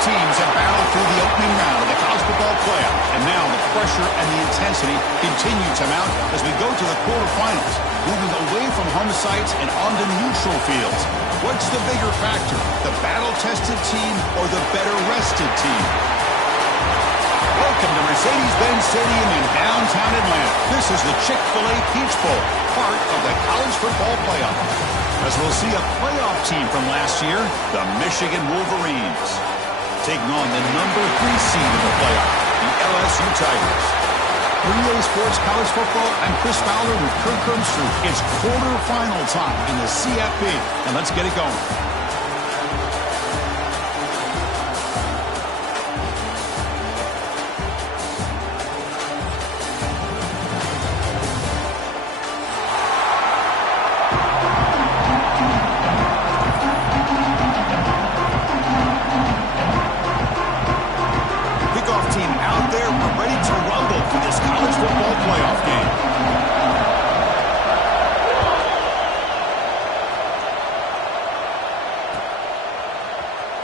teams have battled through the opening round of the college football playoff, and now the pressure and the intensity continue to mount as we go to the quarterfinals, moving away from home sites and onto neutral fields. What's the bigger factor, the battle-tested team or the better-rested team? Welcome to Mercedes-Benz Stadium in downtown Atlanta. This is the Chick-fil-A Peach Bowl, part of the college football playoff. As we'll see a playoff team from last year, the Michigan Wolverines, taking on the number 3 seed in the playoff, the LSU Tigers. For EA Sports College Football, I'm Chris Fowler with Kirk Herbstreit. It's quarterfinal time in the CFP, and let's get it going.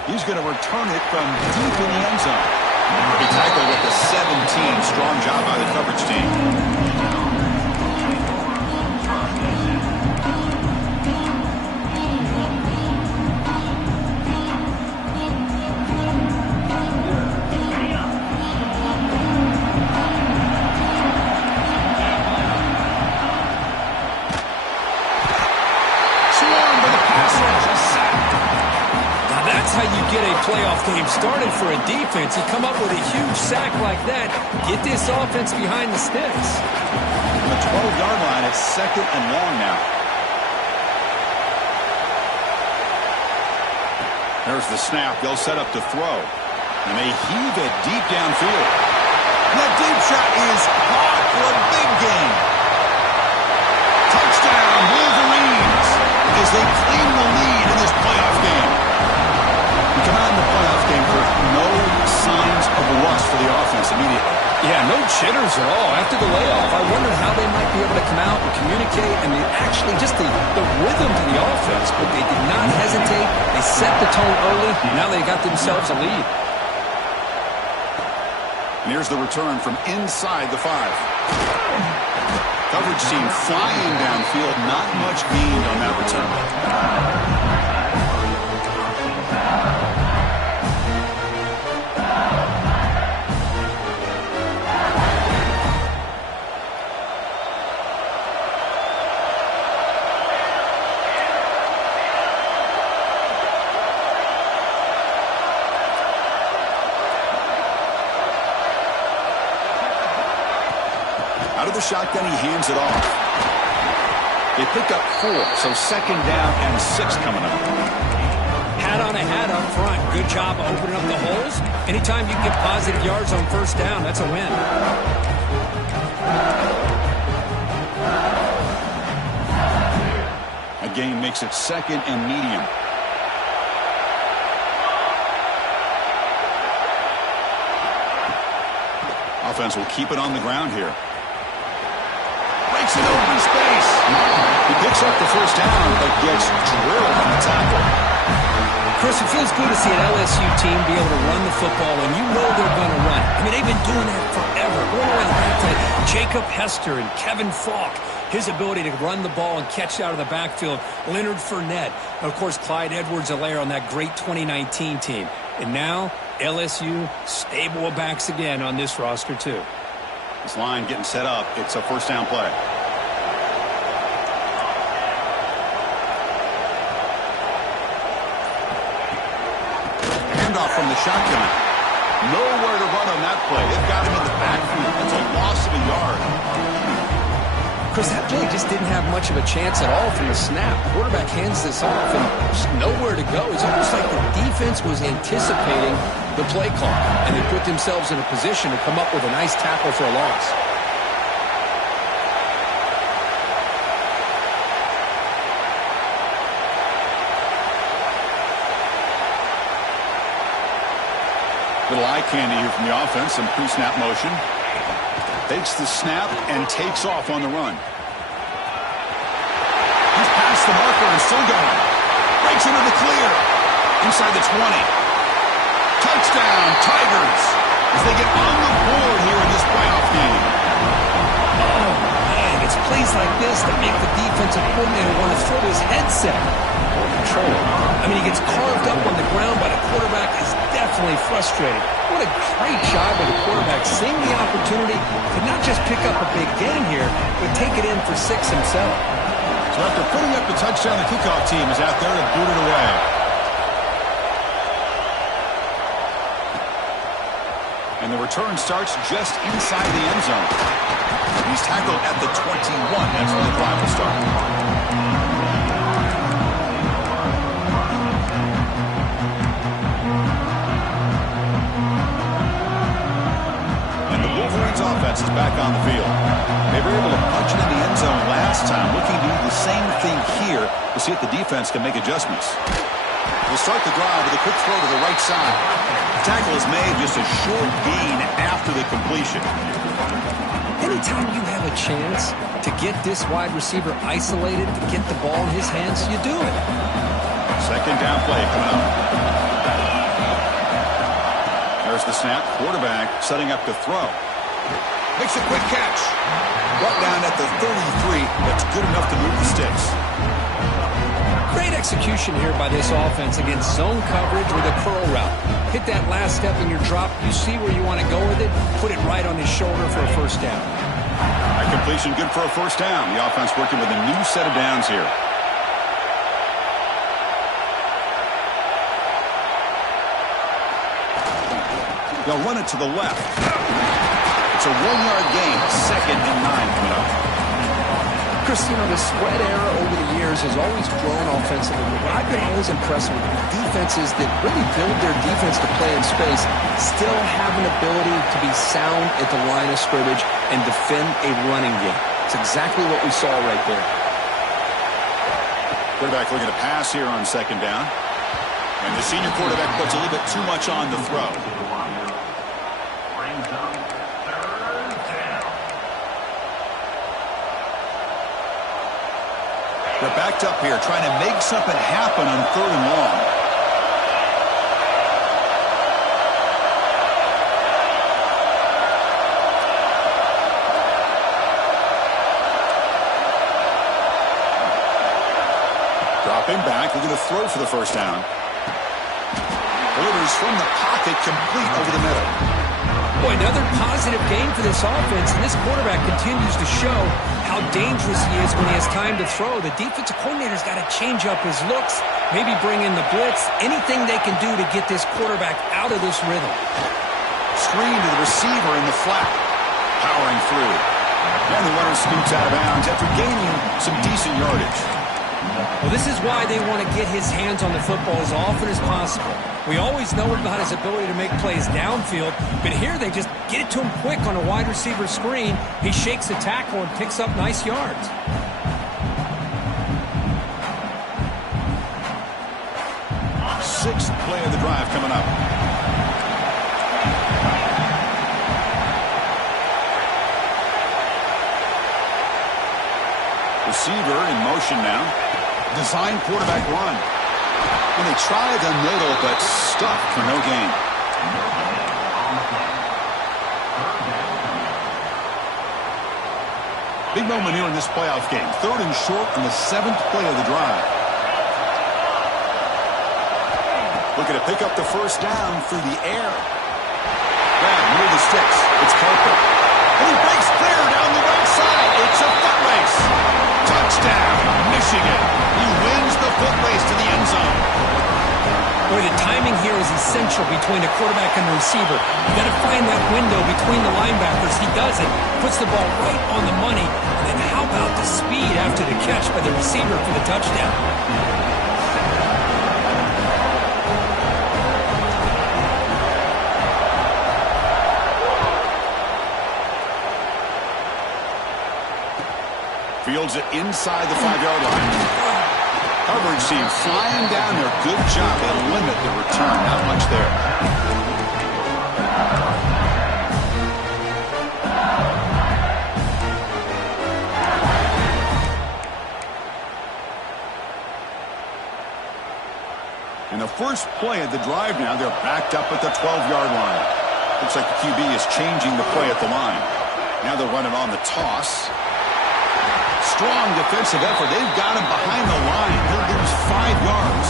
He's going to return it from deep in the end zone. He tackled with a 17. Strong job by the coverage team. How you get a playoff game started for a defense. You come up with a huge sack like that. Get this offense behind the sticks. On the 12-yard line, it's 2nd and long now. There's the snap. They'll set up to throw. And they heave it deep downfield. And that deep shot is caught for a big gain. Touchdown, Wolverines, as they claim the lead in this playoff game. We come out in the playoff game for no signs of rust for the offense immediately. Yeah, no jitters at all. After the layoff, I wondered how they might be able to come out and communicate and actually just the rhythm to the offense. But they did not hesitate. They set the tone early. Now they got themselves a lead. And here's the return from inside the 5. Coverage team flying downfield. Not much gained on that return. Out of the shotgun, he hands it off. They pick up 4, so 2nd down and 6 coming up. Hat on a hat up front. Good job opening up the holes. Anytime you can get positive yards on 1st down, that's a win. A gain makes it 2nd and medium. Offense will keep it on the ground here. Breaks it open space. He picks up the 1st down, but gets drilled on the tackle. Chris, it feels good to see an LSU team be able to run the football, and you know they're going to run. I mean, they've been doing that forever. Going all the way back to Jacob Hester and Kevin Falk. His ability to run the ball and catch out of the backfield. Leonard Fournette. And, of course, Clyde Edwards-Helaire on that great 2019 team. And now, LSU stable of backs again on this roster, too. This line getting set up. It's a 1st down play. Handoff from the shotgun. Nowhere to run on that play. They've got him in the backfield. It's a loss of a yard. Chris, that play just didn't have much of a chance at all from the snap. The quarterback hands this off and just nowhere to go. It's almost like the defense was anticipating the play call, and they put themselves in a position to come up with a nice tackle for a loss. Little eye candy here from the offense. Some pre-snap motion. Takes the snap and takes off on the run. He's past the marker and still going. Breaks into the clear. Inside the 20. Touchdown, Tigers, as they get on the board here in this playoff game. Oh, man, it's plays like this that make the defensive coordinator want to throw his headset. More control. I mean, he gets carved up on the ground by the quarterback. Is definitely frustrating. What a great job by the quarterback, seeing the opportunity to not just pick up a big gain here, but take it in for 6 himself. So after putting up the touchdown, the kickoff team is out there to boot it away. And the return starts just inside the end zone. He's tackled at the 21. That's where the drive will start. And the Wolverines offense is back on the field. They were able to punch it in the end zone last time, looking to do the same thing here to see if the defense can make adjustments. We'll start the drive with a quick throw to the right side. The tackle is made, just a short gain after the completion. Anytime you have a chance to get this wide receiver isolated, to get the ball in his hands, you do it. Second down play coming up. There's the snap. Quarterback setting up to throw. Makes a quick catch. Brought down at the 33. That's good enough to move the sticks. Great execution here by this offense against zone coverage with a curl route. Hit that last step in your drop. You see where you want to go with it. Put it right on his shoulder for a first down. That completion good for a first down. The offense working with a new set of downs here. They'll run it to the left. It's a 1-yard gain. 2nd and 9 coming up. Chris, you know, the spread era over the years has always grown offensively. But I've been always impressed with defenses that really build their defense to play in space, still have an ability to be sound at the line of scrimmage and defend a running game. It's exactly what we saw right there. Quarterback looking to pass here on 2nd down. And the senior quarterback puts a little bit too much on the throw. They're backed up here, trying to make something happen on 3rd and long. Dropping back, looking to throw for the first down. Delivers from the pocket, complete over the middle. Boy, another positive game for this offense, and this quarterback continues to show how dangerous he is when he has time to throw. The defensive coordinator's got to change up his looks, maybe bring in the blitz, anything they can do to get this quarterback out of this rhythm. Screen to the receiver in the flat. Powering through. And the runner scoots out of bounds after gaining some decent yardage. Well, this is why they want to get his hands on the football as often as possible. We always know about his ability to make plays downfield, but here they just get it to him quick on a wide receiver screen. He shakes the tackle and picks up nice yards. Sixth play of the drive coming up. Receiver in motion now. Design quarterback run. And they try the middle, but stuck for no gain. Big moment here in this playoff game. 3rd and short on the 7th play of the drive. Looking to pick up the first down through the air. Grab near the sticks. It's Culper. And he breaks clear down the right side. It's a foot race. Touchdown, Michigan. He wins the foot race to the end zone. Boy, the timing here is essential between the quarterback and the receiver. You got to find that window between the linebackers. He does it, puts the ball right on the money. And then how about the speed after the catch by the receiver for the touchdown? Fields it inside the 5-yard line. Coverage team flying down there. Good job. They limit the return. Not much there. And the first play of the drive now. They're backed up at the 12-yard line. Looks like the QB is changing the play at the line. Now they'll run it on the toss. Strong defensive effort. They've got him behind the line. He'll lose 5 yards.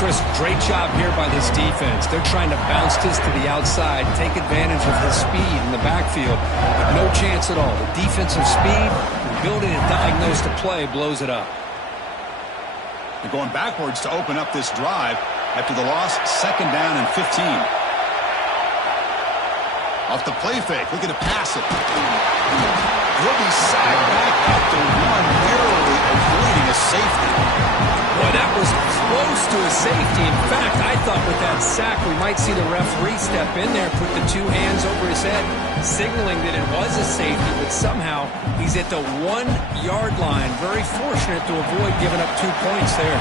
Chris, great job here by this defense. They're trying to bounce this to the outside, take advantage of his speed in the backfield. But no chance at all. The defensive speed, the ability to diagnose the play blows it up. They're going backwards to open up this drive after the loss. 2nd down and 15. Off the play fake, looking to pass it. He'll be sacked back at the 1, narrowly avoiding a safety. Boy, that was close to a safety. In fact, I thought with that sack we might see the referee step in there, put the 2 hands over his head, signaling that it was a safety, but somehow he's at the 1-yard line. Very fortunate to avoid giving up 2 points there.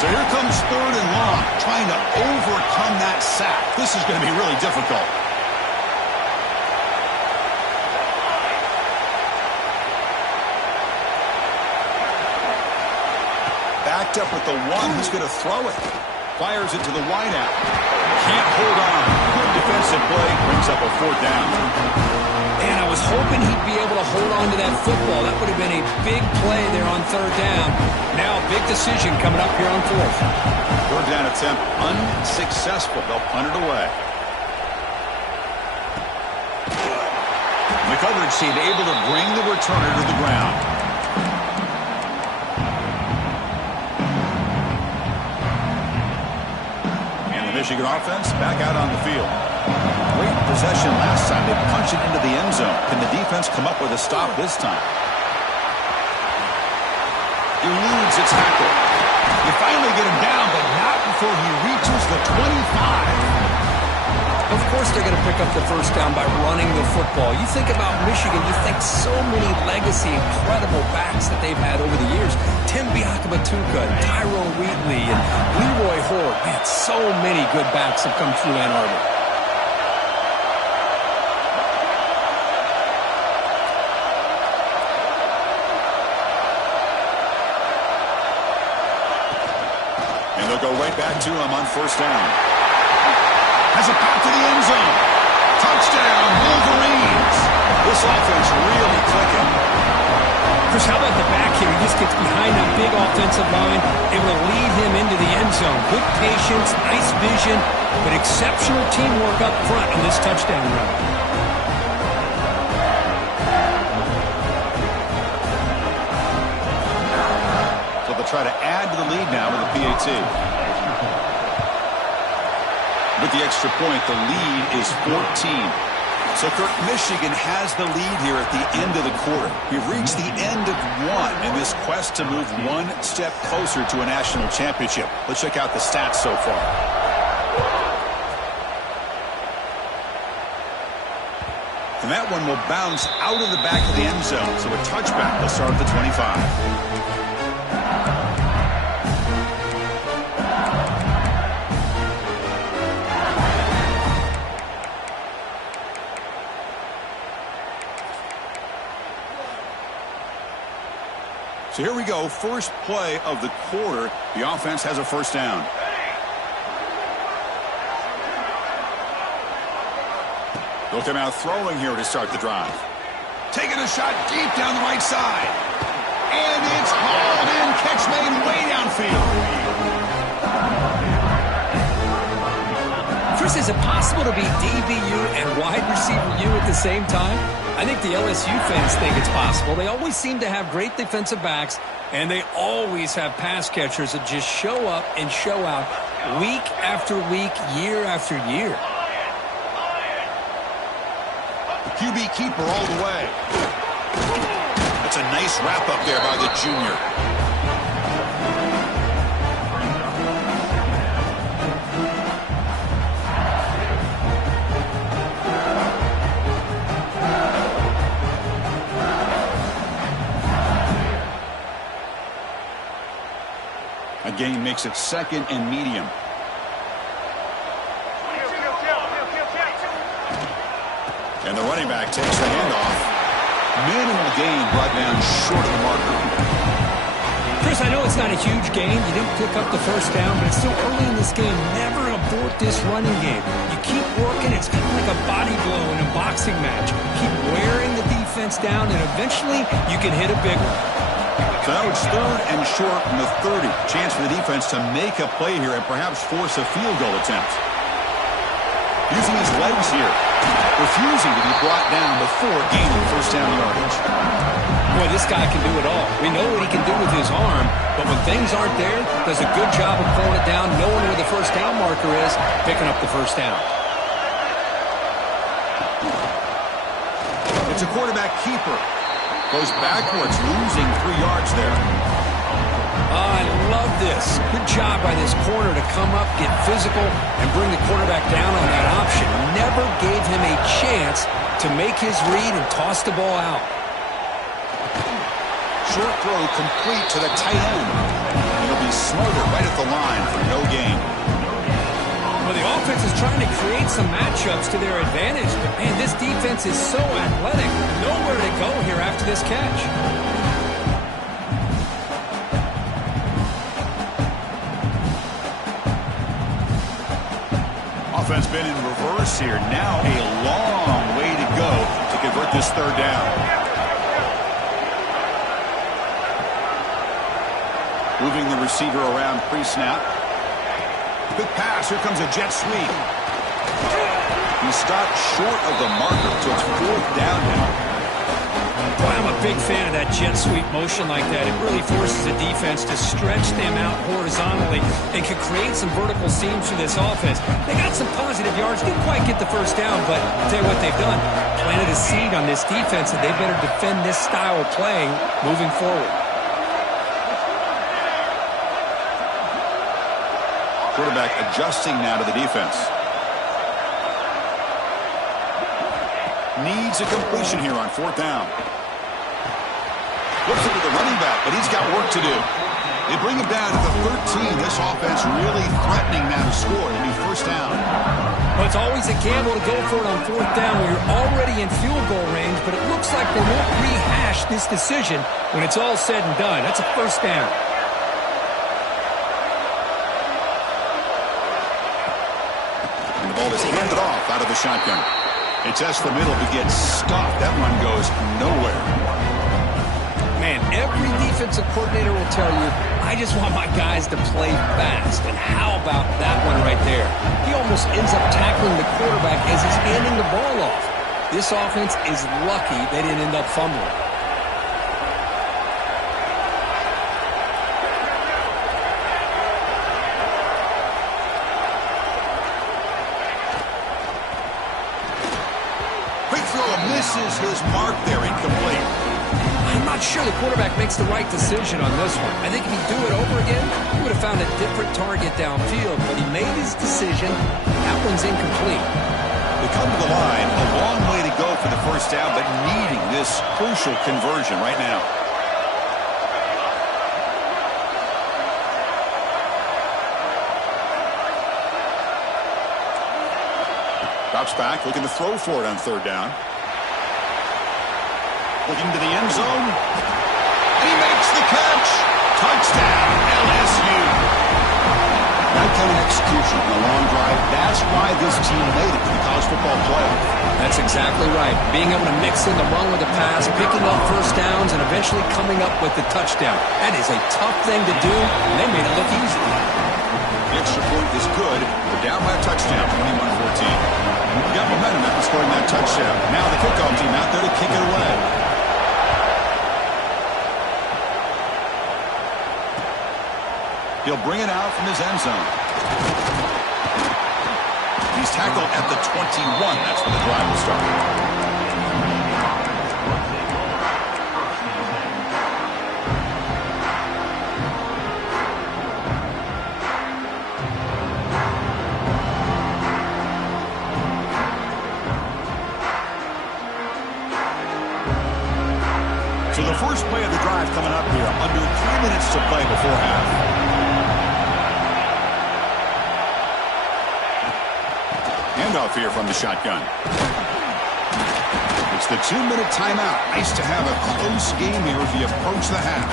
So here comes 3rd and long, trying to overcome that sack. This is going to be really difficult. Backed up with the 1, he's going to throw it. Fires it to the wideout. Can't hold on. Good defensive play. Brings up a 4th down. And I was hoping he'd be able to hold on to that football. That would have been a big play there on 3rd down. Now a big decision coming up here on 4th. 4th down attempt unsuccessful. They'll punt it away. The coverage team able to bring the returner to the ground. Michigan offense back out on the field. Great possession last time. They punched it into the end zone. Can the defense come up with a stop this time? Eludes its tackle. You finally get him down, but not before he reaches the 25. Of course they're going to pick up the 1st down by running the football. You think about Michigan, you think so many legacy, incredible backs that they've had over the years. Tim Biakabatuka, Tyrone Wheatley, and Leroy Horde. Man, so many good backs have come through Ann Arbor. And they'll go right back to him on 1st down. Has it back to the end zone. Touchdown, Wolverines. This offense really clicking. Chris, how about the back here? He just gets behind that big offensive line, able to lead him into the end zone. Good patience, nice vision, but exceptional teamwork up front on this touchdown run. So they'll try to add to the lead now with the PAT. With the extra point, the lead is 14. So, Kirk, Michigan has the lead here at the end of the quarter. We've reached the end of 1 in this quest to move 1 step closer to a national championship. Let's check out the stats so far. And that one will bounce out of the back of the end zone. So a touchback will start at the 25. So here we go, first play of the quarter. The offense has a 1st down. They'll come out throwing here to start the drive. Taking a shot deep down the right side. And it's hauled in. Catch made way downfield. Chris, is it possible to be DBU and wide receiver U at the same time? I think the LSU fans think it's possible. They always seem to have great defensive backs, and they always have pass catchers that just show up and show out week after week, year after year. The QB keeper all the way. That's a nice wrap-up there by the junior. Gain makes it 2nd and medium. And the running back takes the handoff. Minimal gain brought down short of the marker. Chris, I know it's not a huge game. You didn't pick up the first down, but it's still early in this game. Never abort this running game. You keep working. It's kind of like a body blow in a boxing match. Keep wearing the defense down, and eventually you can hit a big one. So now it's 3rd and short from the 30. Chance for the defense to make a play here and perhaps force a field goal attempt. Using his legs here. Refusing to be brought down before gaining first down yardage. Boy, this guy can do it all. We know what he can do with his arm, but when things aren't there, does a good job of pulling it down, knowing where the first down marker is, picking up the first down. It's a quarterback keeper. Goes backwards, losing 3 yards there. Oh, I love this. Good job by this corner to come up, get physical, and bring the quarterback down on that option. Never gave him a chance to make his read and toss the ball out. Short throw complete to the tight end. It'll be smothered right at the line for no gain. Well, the offense is trying to create some matchups to their advantage. But, man, this defense is so athletic. Nowhere to go here after this catch. Offense been in reverse here. Now a long way to go to convert this 3rd down. Moving the receiver around pre-snap. Quick pass. Here comes a jet sweep. He stopped short of the marker, so it's 4th down now. Boy, I'm a big fan of that jet sweep motion like that. It really forces the defense to stretch them out horizontally and can create some vertical seams for this offense. They got some positive yards. Didn't quite get the first down, but I'll tell you what they've done. Planted a seed on this defense, and they better defend this style of playing moving forward. Quarterback adjusting now to the defense. Needs a completion here on 4th down. Looks into the running back, but he's got work to do. They bring him down to the 13. This offense really threatening now to score. It'll be first down. Well, it's always a gamble to go for it on 4th down when you're already in field goal range, but it looks like they won't rehash this decision when it's all said and done. That's a first down. And the ball is handed off out of the shotgun. It tests the middle, but gets stopped. That one goes nowhere. Man, every defensive coordinator will tell you, I just want my guys to play fast. And how about that one right there? He almost ends up tackling the quarterback as he's handing the ball off. This offense is lucky they didn't end up fumbling. Misses his mark there, incomplete. I'm not sure the quarterback makes the right decision on this one. I think if he'd do it over again, he would have found a different target downfield, but he made his decision. That one's incomplete. They come to the line, a long way to go for the first down, but needing this crucial conversion right now. Drops back, looking to throw for it on 3rd down. Looking to the end zone. And he makes the catch. Touchdown, LSU. That kind of execution on a long drive, that's why this team made it to the college football playoff. That's exactly right. Being able to mix in the run with the pass, picking up first downs, and eventually coming up with the touchdown. That is a tough thing to do, and they made it look easy. The extra point is good. They're down by a touchdown, 21-14. We got momentum after scoring that touchdown. Now the kickoff team out there to kick it away. He'll bring it out from his end zone. He's tackled at the 21. That's where the drive will start. So the first play of the drive coming up here. Under 3 minutes to play before half. Handoff here from the shotgun. It's the 2-minute timeout. Nice to have a close game here as we approach the half.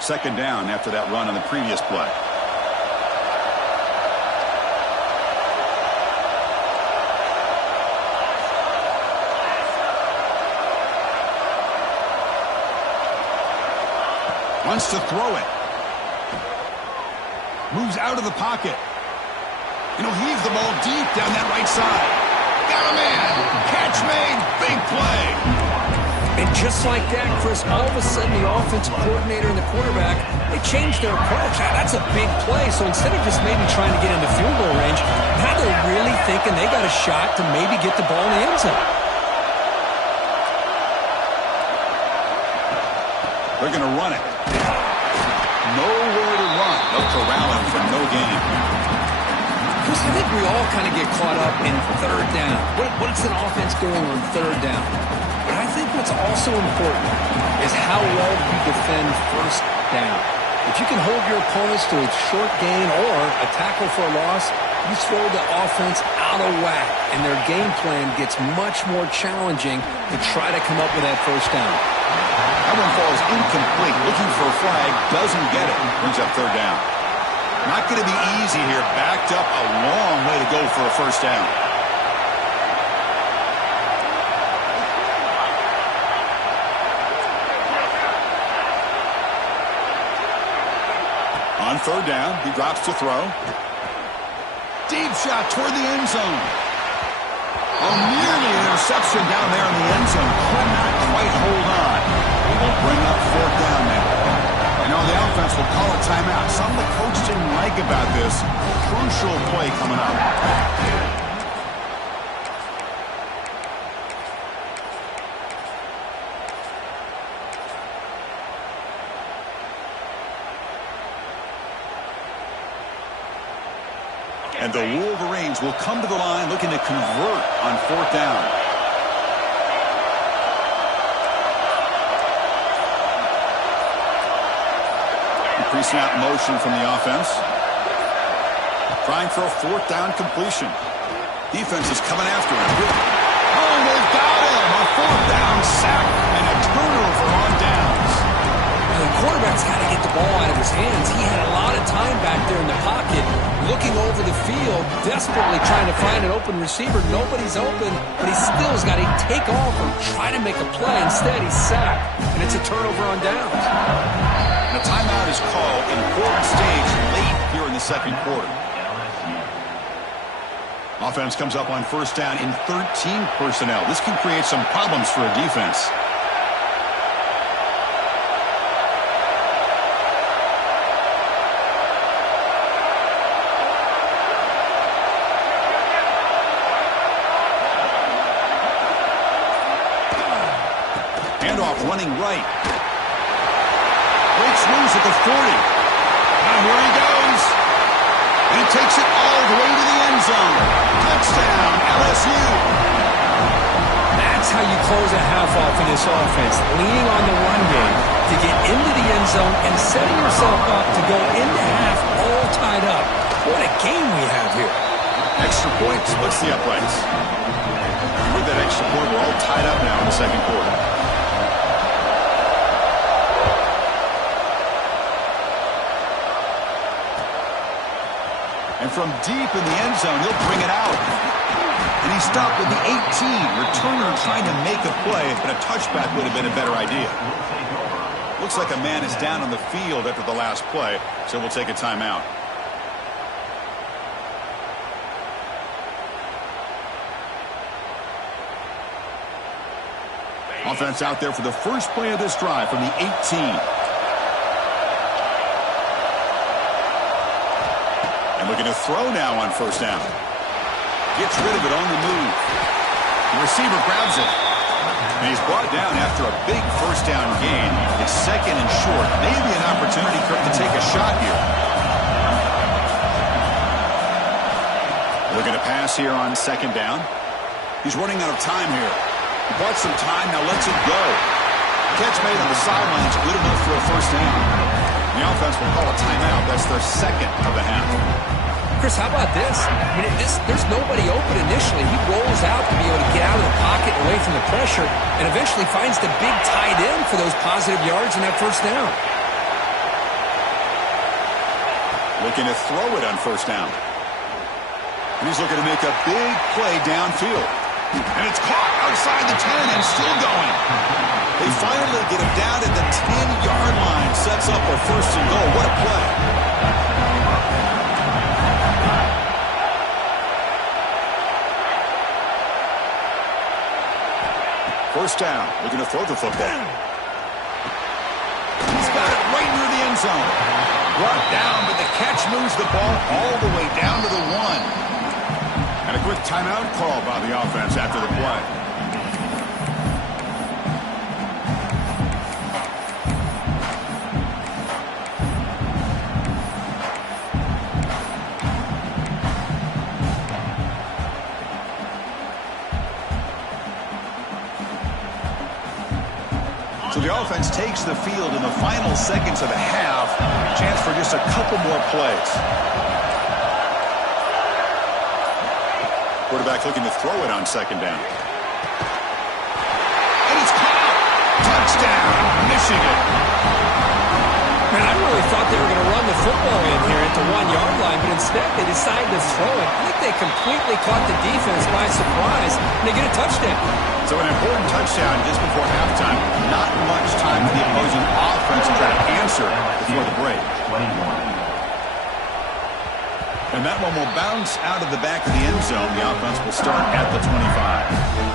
Second down after that run on the previous play. Wants to throw it. Moves out of the pocket. And he'll heave the ball deep down that right side. Got a man. Catch made. Big play. And just like that, Chris, all of a sudden the offensive coordinator and the quarterback, they changed their approach. That's a big play. So instead of just maybe trying to get into field goal range, now they're really thinking they got a shot to maybe get the ball in the end zone. They're going to run it. Nowhere to run. They'll corral him for no gain. Chris, I think we all kind of get caught up in third down. What's an offense doing on third down? But I think what's also important is how well you defend first down. If you can hold your opponents to a short gain or a tackle for a loss, you throw the offense out of whack, and their game plan gets much more challenging to try to come up with that first down. That one falls incomplete. Looking for a flag, doesn't get it. Brings up third down. Not going to be easy here. Backed up a long way to go for a first down. On third down, he drops to throw. Deep shot toward the end zone. Oh, nearly an interception down there in the end zone. Could not quite hold on. He will bring up fourth down now. The offense will call a timeout. Something the coach didn't like about this. Crucial play coming up. And the Wolverines will come to the line looking to convert on fourth down. Pre-snap motion from the offense. Trying for a fourth down completion. Defense is coming after him. Oh, they've got him. A fourth down sack and a turnover on downs. The quarterback's got to get the ball out of his hands. He had a lot of time back there in the pocket, looking over the field, desperately trying to find an open receiver. Nobody's open, but he still has got to take off and try to make a play. Instead, he's sacked, and it's a turnover on downs. And a timeout is called, important stage late here in the second quarter. Offense comes up on first down in 13 personnel. This can create some problems for a defense. Handoff running right. Breaks loose at the 40. Now here he goes. And he takes it all the way to the end zone. Touchdown, LSU. That's how you close a half off in this offense. Leaning on the run game to get into the end zone and setting yourself up to go into half all tied up. What a game we have here. Extra point splits the uprights. With that extra point, we're all tied up now in the second quarter. And from deep in the end zone, he'll bring it out. And he stopped with the 18. Returner trying to make a play, but a touchback would have been a better idea. Looks like a man is down on the field after the last play, so we'll take a timeout. Offense out there for the first play of this drive from the 18. Looking to throw now on first down. Gets rid of it on the move. The receiver grabs it. And he's brought down after a big first down gain. It's second and short. Maybe an opportunity for him to take a shot here. Looking to pass here on second down. He's running out of time here. He bought some time, now lets it go. Catch made on the sidelines, good enough for a first down. The offense will call a timeout. That's their second of the half. Chris, how about this? I mean, there's nobody open initially. He rolls out to be able to get out of the pocket, away from the pressure, and eventually finds the big tight end for those positive yards in that first down. Looking to throw it on first down. And he's looking to make a big play downfield. And it's caught outside the 10 and still going. They finally get him down at the 10-yard line. Sets up a first and goal. What a play. First down. Looking to throw the football. He's got it right near the end zone. Brought down, but the catch moves the ball all the way down to the 1. And a quick timeout call by the offense after the play. So the offense takes the field in the final seconds of the half. Chance for just a couple more plays. Quarterback looking to throw it on second down. And it's caught. Touchdown, Michigan. Man, I really thought they were going to run the football in here at the 1-yard line, but instead they decided to throw it. I think they completely caught the defense by surprise, and they get a touchdown. So an important touchdown just before halftime. Not much time for the opposing offense to try to answer before the break. And that one will bounce out of the back of the end zone. The offense will start at the 25.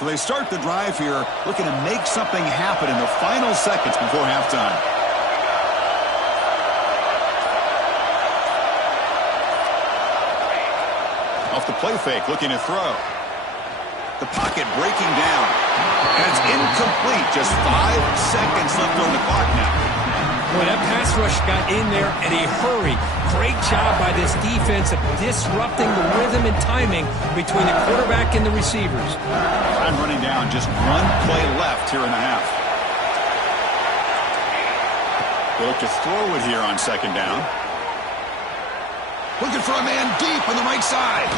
So they start the drive here, looking to make something happen in the final seconds before halftime. Off the play fake, looking to throw. The pocket breaking down. And it's incomplete. Just 5 seconds left on the clock now. Boy, that pass rush got in there in a hurry. Great job by this defense of disrupting the rhythm and timing between the quarterback and the receivers. Time running down, just 1 play left here in the half. They look to throw it here on second down. Looking for a man deep on the right side.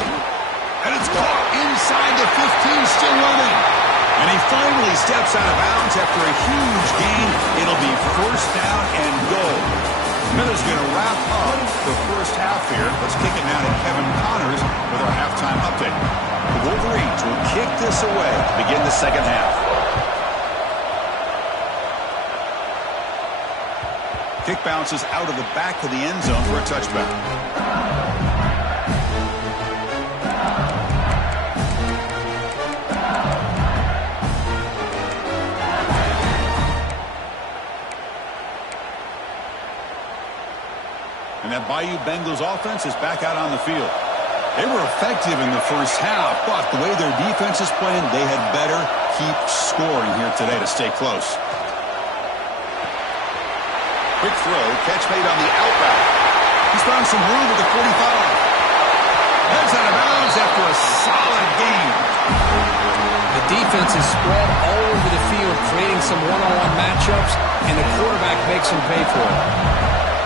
And it's caught inside the 15, still running. And he finally steps out of bounds after a huge gain. It'll be first down and goal. Miller's going to wrap up the first half here. Let's kick it now to Kevin Connors with our halftime update. The Wolverines will kick this away to begin the second half. Kick bounces out of the back of the end zone for a touchback. And that Bayou Bengals offense is back out on the field. They were effective in the first half, but the way their defense is playing, they had better keep scoring here today to stay close. Quick throw, catch made on the outback. He's found some room at the 45. Heads out of bounds after a solid gain. The defense is spread all over the field, creating some one-on-one matchups, and the quarterback makes them pay for it.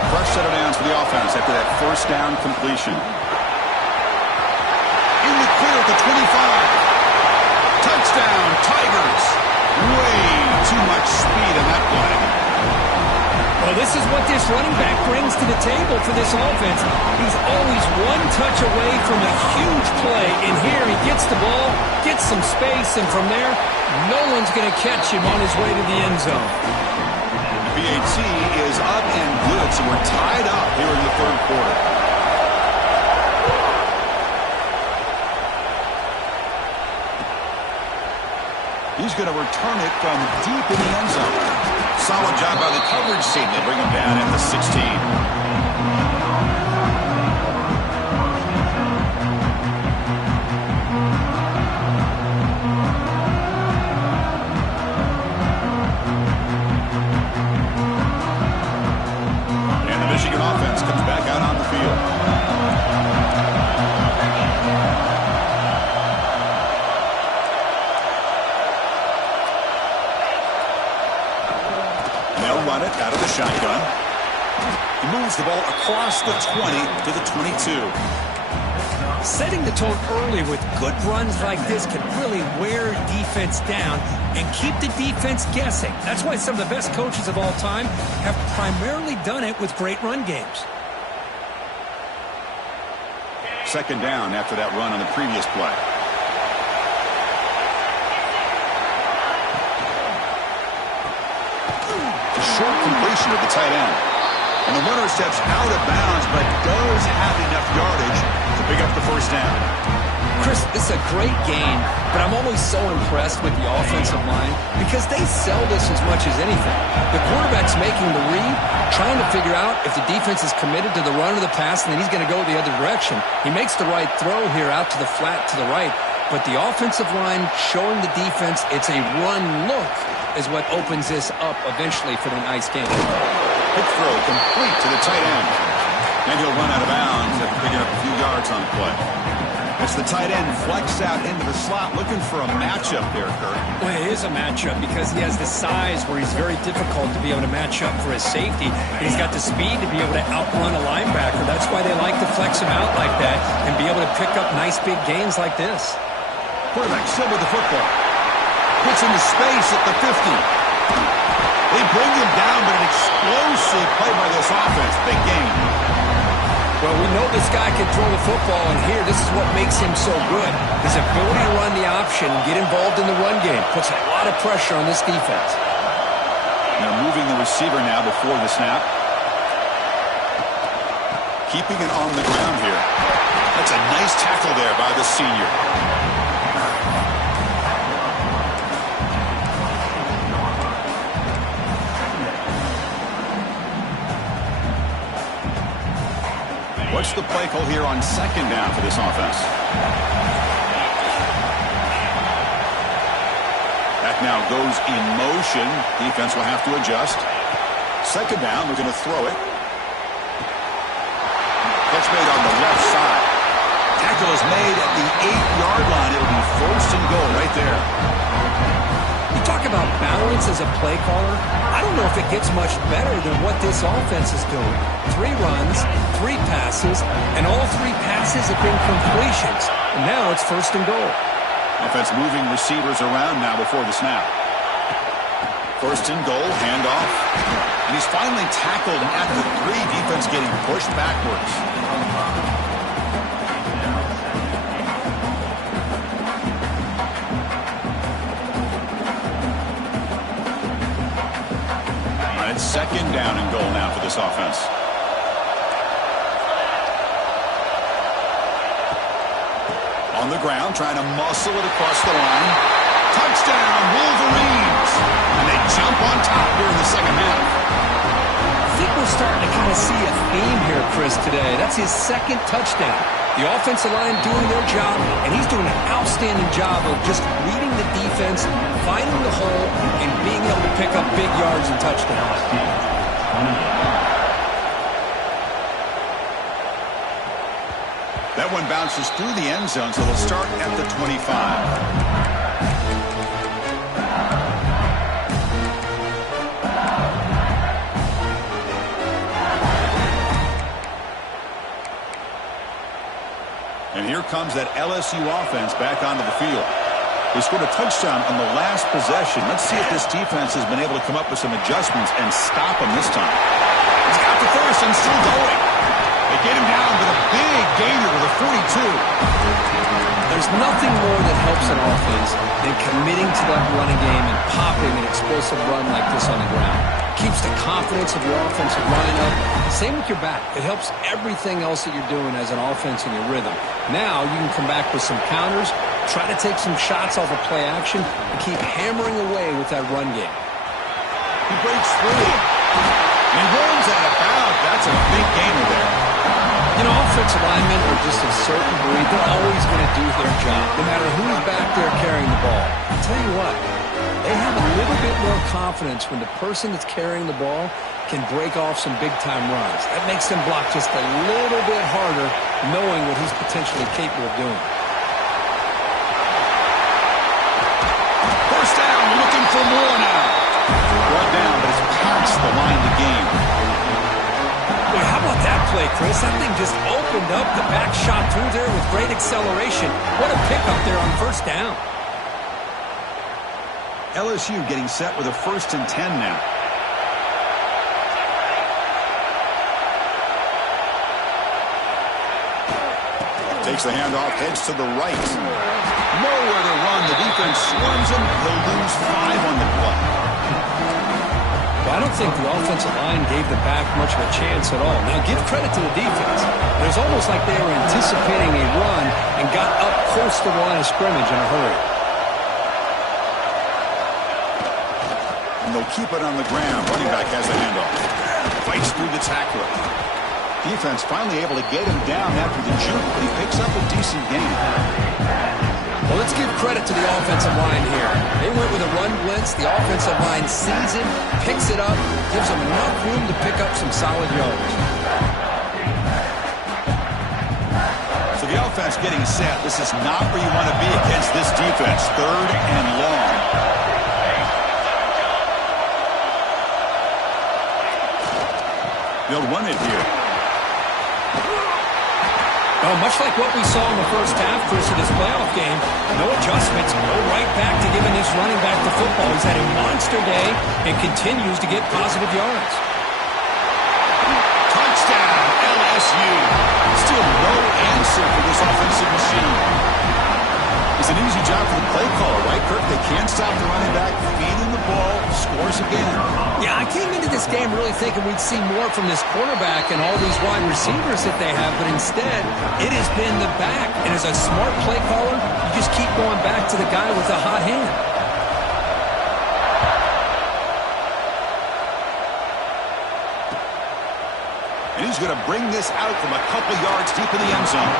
Fresh set of downs for the offense after that first down completion. In the clear at the 25. Touchdown, Tigers. Way too much speed in that play. Well, this is what this running back brings to the table for this offense. He's always one touch away from a huge play, and here he gets the ball, gets some space, and from there, no one's going to catch him on his way to the end zone. BHC is up and good, so we're tied up here in the third quarter. He's going to return it from deep in the end zone. Solid job by the coverage team. They bring him down at the 16. Michigan offense comes back out on the field. the ball across the 20 to the 22. Setting the tone early with good runs like this can really wear defense down and keep the defense guessing. That's why some of the best coaches of all time have primarily done it with great run games. Second down after that run on the previous play. A short completion of the tight end. And the runner steps out of bounds, but does have enough yardage to pick up the first down. Chris, this is a great game, but I'm always so impressed with the offensive line because they sell this as much as anything. The quarterback's making the read, trying to figure out if the defense is committed to the run or the pass, and then he's going to go the other direction. He makes the right throw here out to the flat to the right, but the offensive line showing the defense it's a run look is what opens this up eventually for the nice game. Quick throw complete to the tight end. And he'll run out of bounds after picking up a few yards on the play. As the tight end flex out into the slot, looking for a matchup there, Kurt. Well, it is a matchup because he has the size where he's very difficult to be able to match up for his safety. He's got the speed to be able to outrun a linebacker. That's why they like to flex him out like that and be able to pick up nice big gains like this. Quarterback still with the football. Puts into space at the 50. They bring him down, but an explosive play by this offense. Big game. Well, we know this guy can throw the football, and here, this is what makes him so good. His ability to run the option and get involved in the run game puts a lot of pressure on this defense. Now moving the receiver now before the snap. Keeping it on the ground here. That's a nice tackle there by the senior. What's the play call here on second down for this offense? That now goes in motion. Defense will have to adjust. Second down, we're going to throw it. Catch made on the left side. Tackle is made at the 8-yard line. It'll be first and goal right there. You talk about balance as a play caller. I don't know if it gets much better than what this offense is doing. 3 runs, 3 passes, and all 3 passes have been completions. And now it's first and goal. Offense moving receivers around now before the snap. First and goal, handoff. And he's finally tackled at the 3. Defense getting pushed backwards. Second down and goal now for this offense. On the ground, trying to muscle it across the line. Touchdown, Wolverines! And they jump on top here in the second half. I think we're starting to kind of see a theme here, Chris, today. That's his second touchdown. The offensive line doing their job, and he's doing an outstanding job of just reading the defense, finding the hole, and being able to pick up big yards and touchdowns. That one bounces through the end zone, so they'll start at the 25. And here comes that LSU offense back onto the field. They scored a touchdown on the last possession. Let's see if this defense has been able to come up with some adjustments and stop them this time. He's got the first and still going. They get him down with a big gainer with a 42. There's nothing more that helps an offense than committing to that running game and popping an explosive run like this on the ground. Keeps the confidence of your offensive line up. Same with your back. It helps everything else that you're doing as an offense in your rhythm. Now you can come back with some counters, try to take some shots off of play action, and keep hammering away with that run game. He breaks through. And he runs out of bounds. That's a big gainer there. You know, offensive linemen are just a certain breed. They're always going to do their job, no matter who's back there carrying the ball. I'll tell you what, they have a little bit more confidence when the person that's carrying the ball can break off some big-time runs. That makes them block just a little bit harder, knowing what he's potentially capable of doing. First down, looking for more now. Brought down, but it's past the line to gain. Boy, how about play, Chris. That thing just opened up. The back shot through there with great acceleration. What a pickup there on first down. LSU getting set with a 1st and 10 now. Takes the handoff, heads to the right. Nowhere to run. The defense swarms him. He'll lose 5 on the play. Well, I don't think the offensive line gave the back much of a chance at all. Now, give credit to the defense. It was almost like they were anticipating a run and got up close to the line of scrimmage in a hurry. And they'll keep it on the ground. Running back has the handoff. Fights through the tackler. Defense finally able to get him down after the juke, but he picks up a decent gain. Well, let's give credit to the offensive line here. They went with a run blitz. The offensive line sees it, picks it up, gives them enough room to pick up some solid yards. So the offense getting set. This is not where you want to be against this defense. 3rd and long. They'll run it here. Well, much like what we saw in the first half, Chris, of this playoff game, no adjustments. Go right back to giving this running back the football. He's had a monster day and continues to get positive yards. Touchdown, LSU. Still no answer for this offensive machine. It's an easy job for the play caller, right, Kirk? They can't stop the running back, feeding the ball, scores again. Yeah, I came into this game really thinking we'd see more from this quarterback and all these wide receivers that they have, but instead, it has been the back. And as a smart play caller, you just keep going back to the guy with the hot hand. And he's going to bring this out from a couple yards deep in the end zone.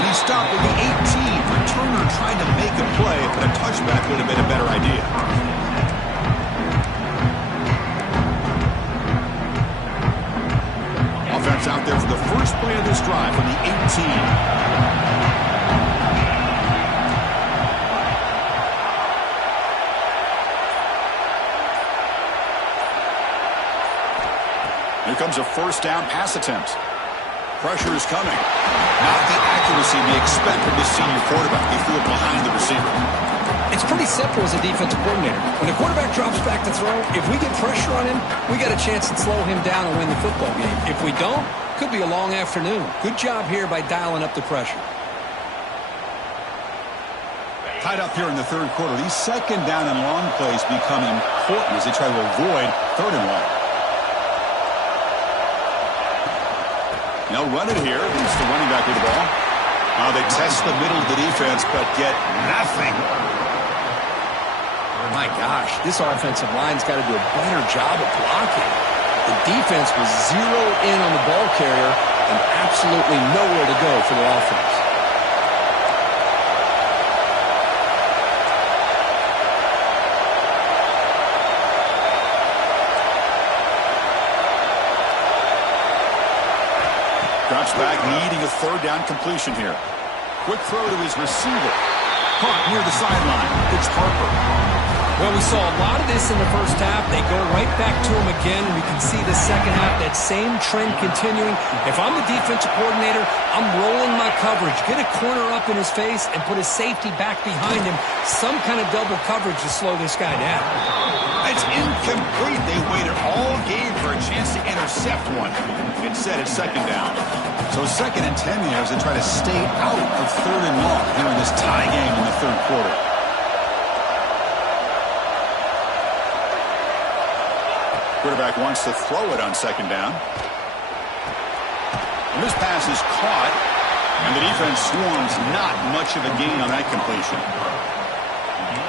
And he stopped at the 18. Returner trying to make a play, but a touchback would have been a better idea. Offense out there for the first play of this drive from the 18. Here comes a 1st down pass attempt. Pressure is coming. Not the accuracy we expect from this senior quarterback. He threw it behind the receiver. It's pretty simple as a defensive coordinator. When the quarterback drops back to throw, if we get pressure on him, we got a chance to slow him down and win the football game. If we don't, could be a long afternoon. Good job here by dialing up the pressure. Tied up here in the 3rd quarter. These 2nd down and long plays become important as they try to avoid 3rd and long. Now run it here. It's the running back with the ball. They test the middle of the defense, but get nothing. My gosh, this offensive line's got to do a better job of blocking. The defense was zeroed in on the ball carrier and absolutely nowhere to go for the offense. Drops back, needing a 3rd down completion here. Quick throw to his receiver. Caught near the sideline. It's Harper. Well, we saw a lot of this in the first half. They go right back to him again, and we can see the second half, that same trend continuing. If I'm the defensive coordinator, I'm rolling my coverage. Get a corner up in his face and put his safety back behind him. Some kind of double coverage to slow this guy down. It's incomplete. They waited all game for a chance to intercept one. Instead, it's 2nd down. So 2nd and 10 here as they try to stay out of 3rd and long here in this tie game in the 3rd quarter. Quarterback wants to throw it on 2nd down. And this pass is caught, and the defense swarms. Not much of a gain on that completion.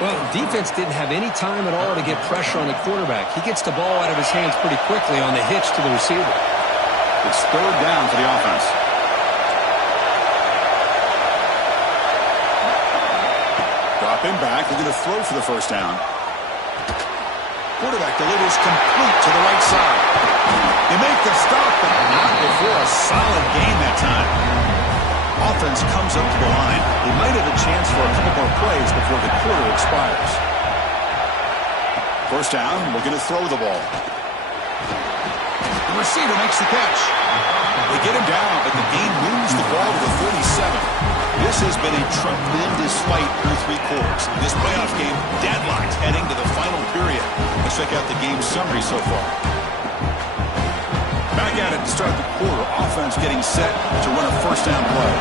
Well, defense didn't have any time at all to get pressure on the quarterback. He gets the ball out of his hands pretty quickly on the hitch to the receiver. It's 3rd down for the offense. Dropping back, looking to throw for the 1st down. Quarterback delivers complete to the right side. They make the stop, but not before a solid gain that time. Offense comes up to the line. They might have a chance for a couple more plays before the quarter expires. 1st down, looking to throw the ball. The receiver makes the catch. They get him down, but the game moves the ball to the 37. This has been a tremendous fight through 3 quarters. This playoff game deadlocked heading to the final period. Let's check out the game summary so far. Back at it to start the quarter. Offense getting set to run a first down play.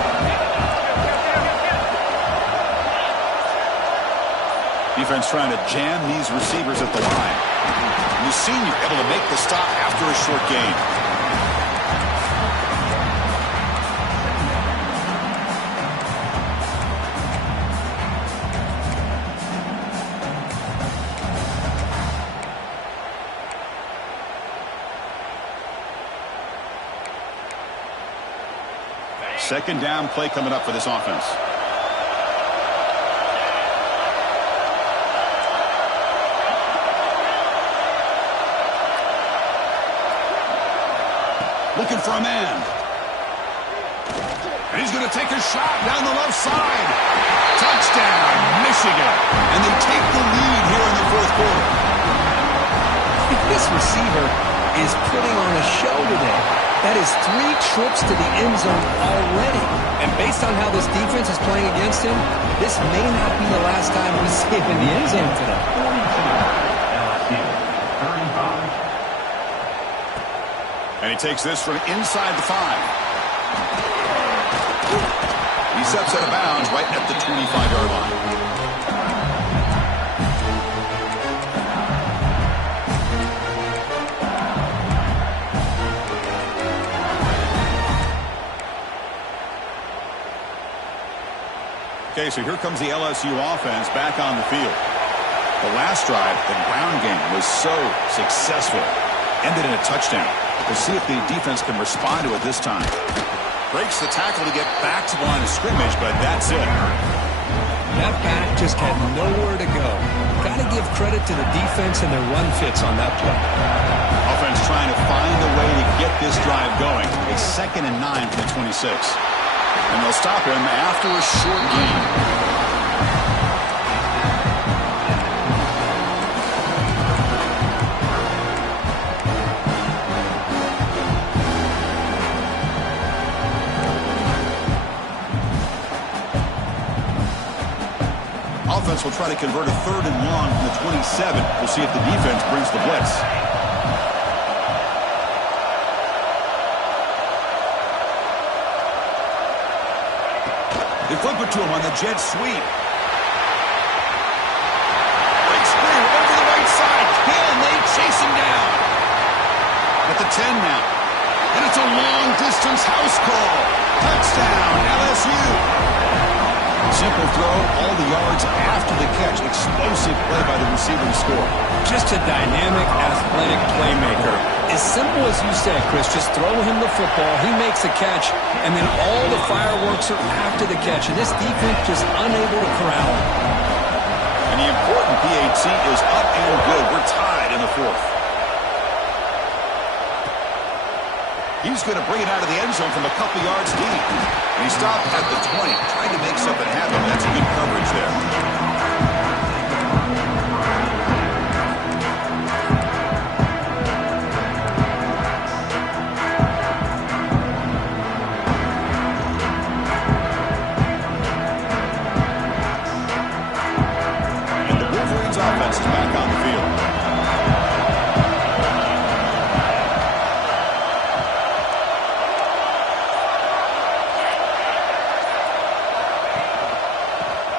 Defense trying to jam these receivers at the line. The senior able to make the stop after a short gain. Second down play coming up for this offense. Looking for a man. And he's going to take a shot down the left side. Touchdown, Michigan. And they take the lead here in the fourth quarter. This receiver is putting on a show today. That is 3 trips to the end zone already. And based on how this defense is playing against him, this may not be the last time we see him in the end zone today. LSU, 35. And he takes this from inside the 5. He steps out of bounds right at the 25-yard line. Okay, so here comes the LSU offense back on the field. The last drive, the ground game, was so successful. Ended in a touchdown. We'll see if the defense can respond to it this time. Breaks the tackle to get back to the line of scrimmage, but that's it. That back just had nowhere to go. Got to give credit to the defense and their run fits on that play. Offense trying to find a way to get this drive going. A 2nd and 9 from the 26. And they'll stop him after a short gain. Offense will try to convert a 3rd and long from the 27. We'll see if the defense brings the blitz. They flip it to him on the jet sweep. Breaks through over the right side. Can they chase him down? At the 10 now. And it's a long-distance house call. Touchdown, LSU. Simple throw, all the yards after the catch. Explosive play by the receiver to score. Just a dynamic, athletic playmaker. As simple as you said, Chris, just throw him the football, he makes a catch, and then all the fireworks are after the catch. And this defense just unable to corral him. And the important PAT is up and good. We're tied in the 4th. He's going to bring it out of the end zone from a couple yards deep. And he stopped at the 20, trying to make something happen. That's a good coverage there. And the Wolverines offense is back on the field.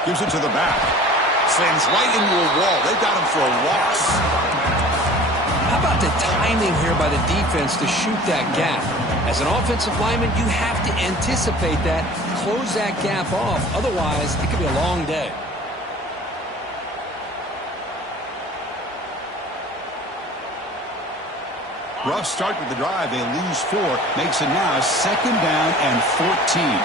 Gives it to the back. Slams right into a wall. They've got him for a loss. How about the timing here by the defense to shoot that gap? As an offensive lineman, you have to anticipate that, close that gap off. Otherwise, it could be a long day. Rough start with the drive. They lose 4. Makes it now 2nd down and 14.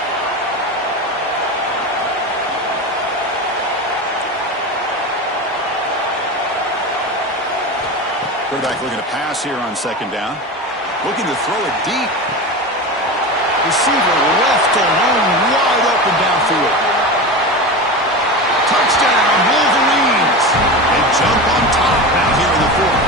Quarterback looking to pass here on 2nd down. Looking to throw it deep. Receiver left alone, wide open downfield. Touchdown, Wolverines. They jump on top now here in the 4th.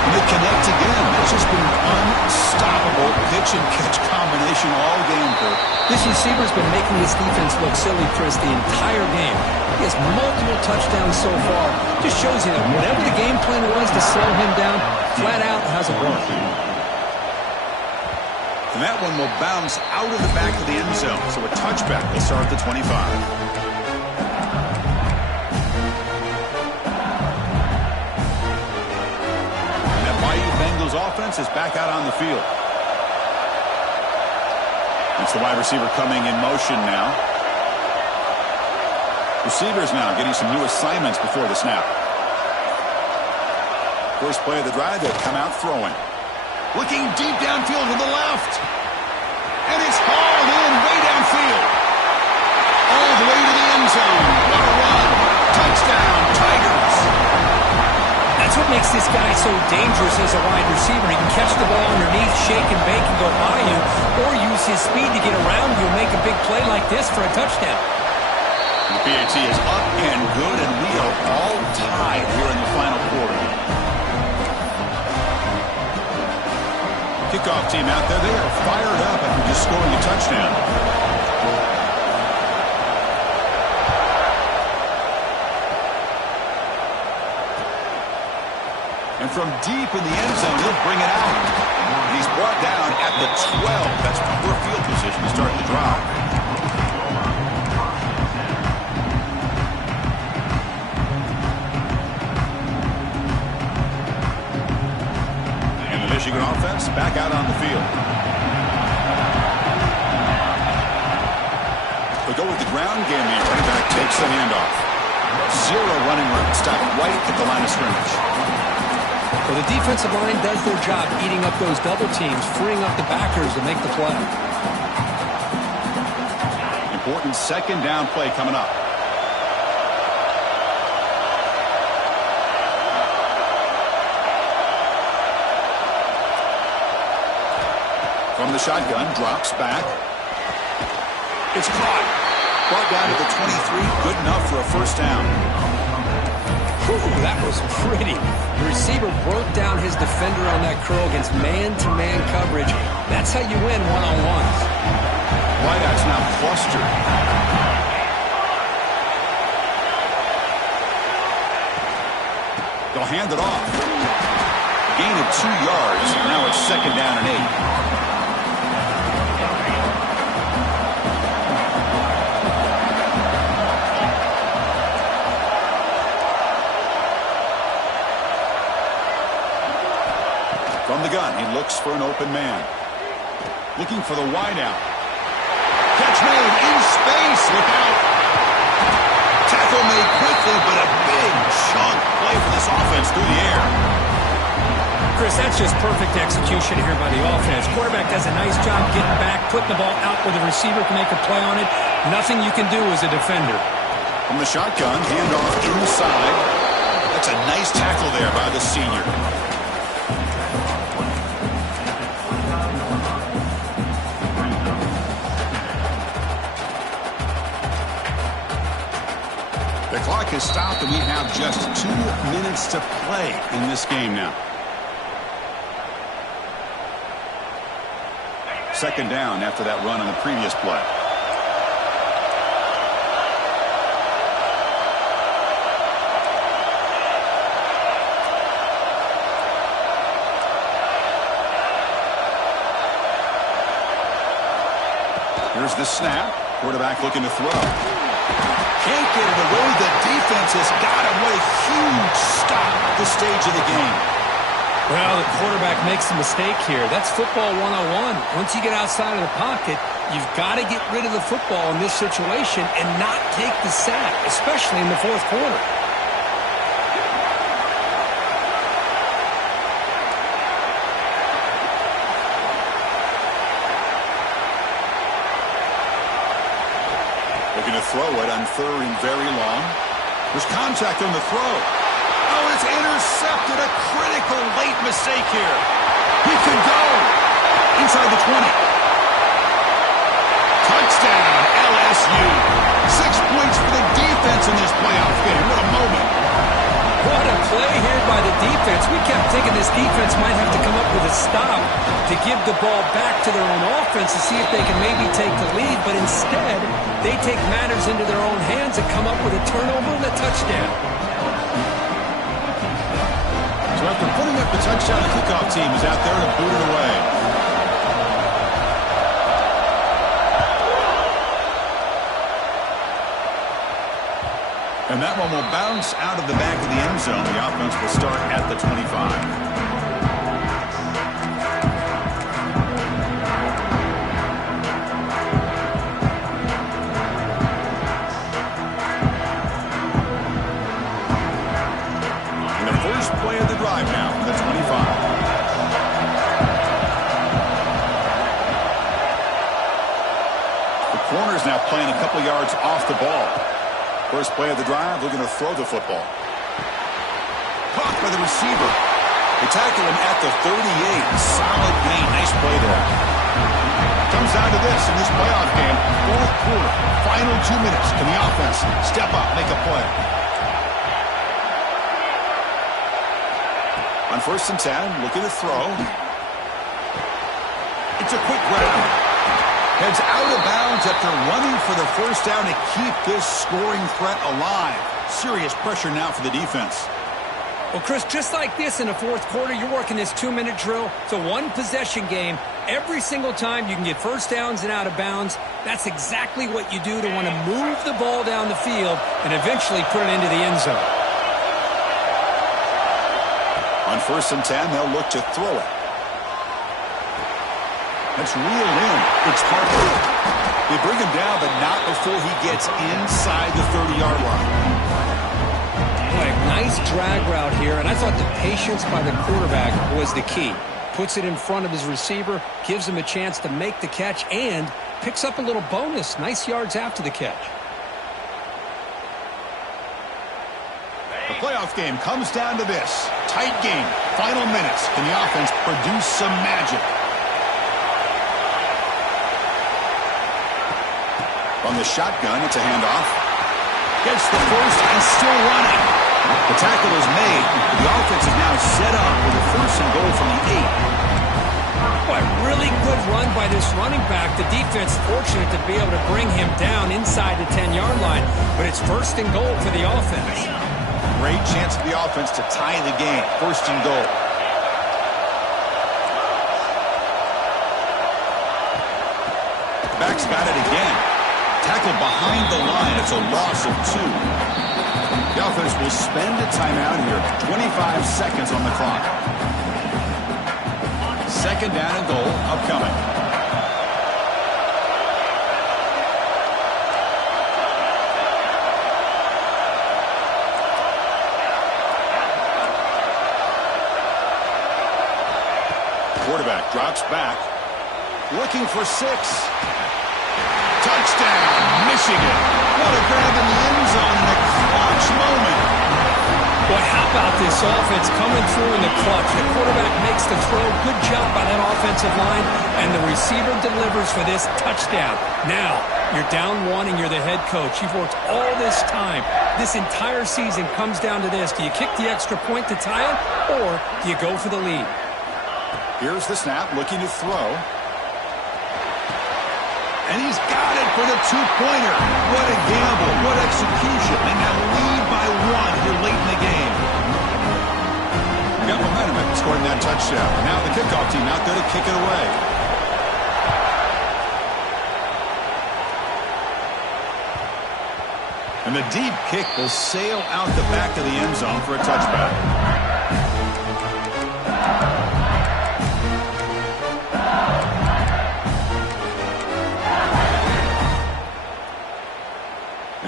And they connect again. It's just been unstoppable. catch combination all game, Kurt. This receiver's been making this defense look silly, Chris, the entire game. He has multiple touchdowns so far. Just shows you that whatever the game plan was to slow him down, flat out hasn't worked. And that one will bounce out of the back of the end zone. So a touchback will start at the 25. And that Bayou Bengals offense is back out on the field. It's the wide receiver coming in motion now. Receivers now getting some new assignments before the snap. First play of the drive, they'll come out throwing. Looking deep downfield to the left. And it's hauled in way downfield. All the way to the end zone. What a run. Touchdown, Tigers. That's what makes this guy so dangerous as a wide receiver. He can catch the ball underneath, shake and bake and go by you, or use his speed to get around you and make a big play like this for a touchdown. The PAT is up and good, and we are all tied here in the final quarter. Kickoff team out there, they are fired up after just scoring a touchdown. And from deep in the end zone, he'll bring it out. And he's brought down at the 12. That's poor field position to start the drive. Michigan offense back out on the field. They go with the ground game here. Running back takes the handoff. Zero running room. Stop right at the line of scrimmage. Well, the defensive line does their job eating up those double teams, freeing up the backers to make the play. Important second down play coming up. From the shotgun, drops back. It's caught. Brought down to the 23. Good enough for a first down. Whew, that was pretty. The receiver broke down his defender on that curl against man-to-man coverage. That's how you win one-on-ones. Wideouts now clustered. They'll hand it off. Gain of 2 yards. Now it's second down and 8. From the gun, he looks for an open man. Looking for the wideout. Catch made in space. Look out. Tackle made quickly, but a big chunk play for this offense through the air. Chris, that's just perfect execution here by the offense. Quarterback does a nice job getting back, putting the ball out where the receiver can make a play on it. Nothing you can do as a defender. From the shotgun, handoff inside. That's a nice tackle there by the senior. The clock has stopped, and we have just 2 minutes to play in this game now. Second down after that run on the previous play. Here's the snap. Quarterback looking to throw. Can't get it away. The defense has got him. What a huge stop at this stage of the game. Well, the quarterback makes a mistake here. That's football 101. Once you get outside of the pocket, you've got to get rid of the football in this situation and not take the sack, especially in the fourth quarter. Looking to throw it on third and very long. There's contact on the throw. Oh, it's intercepted. A critical late mistake here. He could go inside the 20. Touchdown, LSU. 6 points for the defense in this playoff game. What a moment. What a play here by the defense. We kept thinking this defense might have to come up with a stop to give the ball back to their own offense to see if they can maybe take the lead. But instead, they take matters into their own hands and come up with a turnover and a touchdown. So after putting up the touchdown, the kickoff team is out there to boot it away. And that one will bounce out of the back of the end zone. The offense will start at the 25. Play of the drive now from the 25. The corner's now playing a couple yards off the ball. First play of the drive, looking to throw the football. Caught by the receiver. They tackle him at the 38. Solid gain. Nice play there. Comes down to this in this playoff game. Fourth quarter. Final 2 minutes. Can the offense step up, make a play? On 1st and 10, looking to throw. It's a quick grab. Heads out of bounds after running for the first down to keep this scoring threat alive. Serious pressure now for the defense. Well, Chris, just like this in the fourth quarter, you're working this 2-minute drill. It's a one-possession game. Every single time you can get first downs and out of bounds. That's exactly what you do to want to move the ball down the field and eventually put it into the end zone. On 1st and 10, they'll look to throw it. That's reeled in. It's Harper. They bring him down, but not before he gets inside the 30-yard line. Boy, nice drag route here, and I thought the patience by the quarterback was the key. Puts it in front of his receiver, gives him a chance to make the catch, and picks up a little bonus. Nice yards after the catch. The playoff game comes down to this. Tight game. Final minutes. Can the offense produce some magic? From the shotgun, it's a handoff. Gets the first and still running. The tackle is made. The offense is now set up with a 1st and goal from the 8. Boy, really good run by this running back. The defense fortunate to be able to bring him down inside the 10-yard line. But it's 1st and goal for the offense. Great chance for the offense to tie the game. 1st and goal. Back's got it again. Tackled behind the line. It's a loss of 2. The offense will spend a timeout here. 25 seconds on the clock. 2nd down and goal upcoming. Quarterback drops back. Looking for 6. Touchdown, Michigan. What a grab in the end zone in a clutch moment. Boy, how about this offense coming through in the clutch? The quarterback makes the throw. Good job by that offensive line. And the receiver delivers for this touchdown. Now, you're down 1 and you're the head coach. You've worked all this time. This entire season comes down to this. Do you kick the extra point to tie it, or do you go for the lead? Here's the snap, looking to throw. And he's got it for the 2-pointer. What a gamble. What execution. And now lead by 1 here late in the game. They got momentum after scoring that touchdown. Now the kickoff team out there to kick it away. And the deep kick will sail out the back of the end zone for a touchback.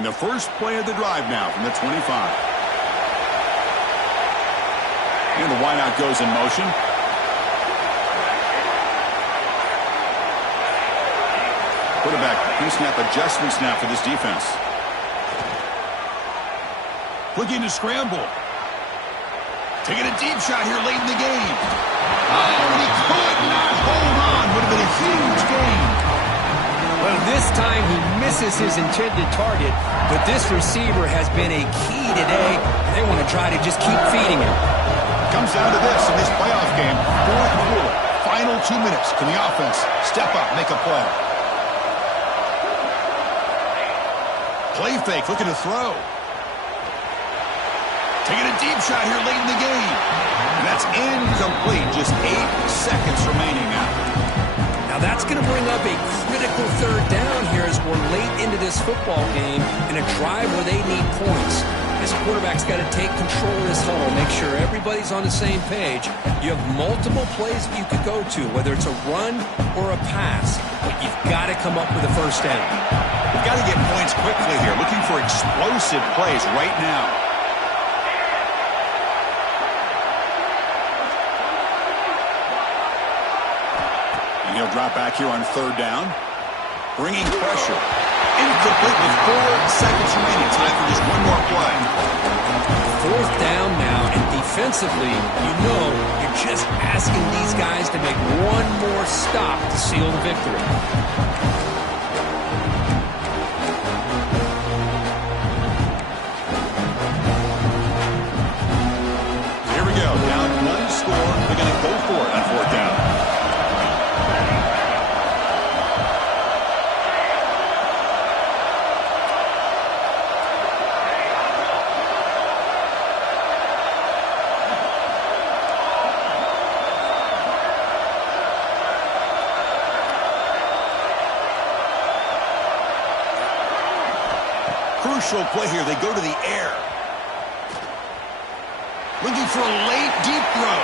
The first play of the drive now from the 25. And the wideout goes in motion. Quarterback pre-snap adjustments now for this defense. Looking to scramble. Taking a deep shot here late in the game. Oh, and he could not hold on. Would have been a huge gain. Well, this time he misses his intended target, but this receiver has been a key today. They want to try to just keep feeding him. Comes down to this in this playoff game. Fourth quarter, final 2 minutes. Can the offense step up, make a play? Play fake, looking to throw. Taking a deep shot here late in the game. And that's incomplete. Just 8 seconds remaining now. Now that's going to bring up a critical third down here as we're late into this football game in a drive where they need points. This quarterback's got to take control of this huddle, make sure everybody's on the same page. You have multiple plays that you could go to, whether it's a run or a pass. But you've got to come up with a first down. We've got to get points quickly here, looking for explosive plays right now. And he'll drop back here on third down. Bringing pressure. Incomplete with 4 seconds remaining. Time for just one more play. Fourth down now, and defensively, you're just asking these guys to make one more stop to seal the victory. Here we go. Down 1 score. They're going to go for it on fourth down. Crucial play here. They go to the air. Looking for a late, deep throw.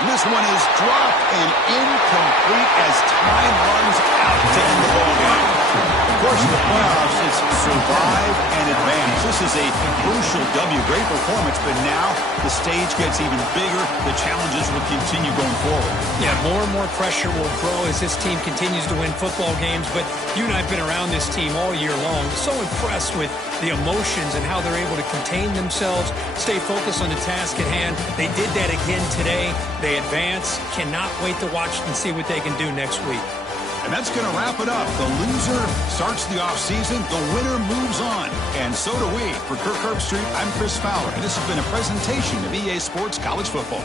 And this one is dropped and incomplete as time runs out to end the ball game. Of course, in the playoffs, it's survive and advance. This is a crucial W. Great performance, but now the stage gets even bigger. The challenges will continue going forward. Yeah, more and more pressure will grow as this team continues to win football games. But you and I have been around this team all year long. So impressed with the emotions and how they're able to contain themselves, stay focused on the task at hand. They did that again today. They advance. Cannot wait to watch and see what they can do next week. And that's going to wrap it up. The loser starts the offseason. The winner moves on. And so do we. For Kirk Herbstreit, I'm Chris Fowler. And this has been a presentation of EA Sports College Football.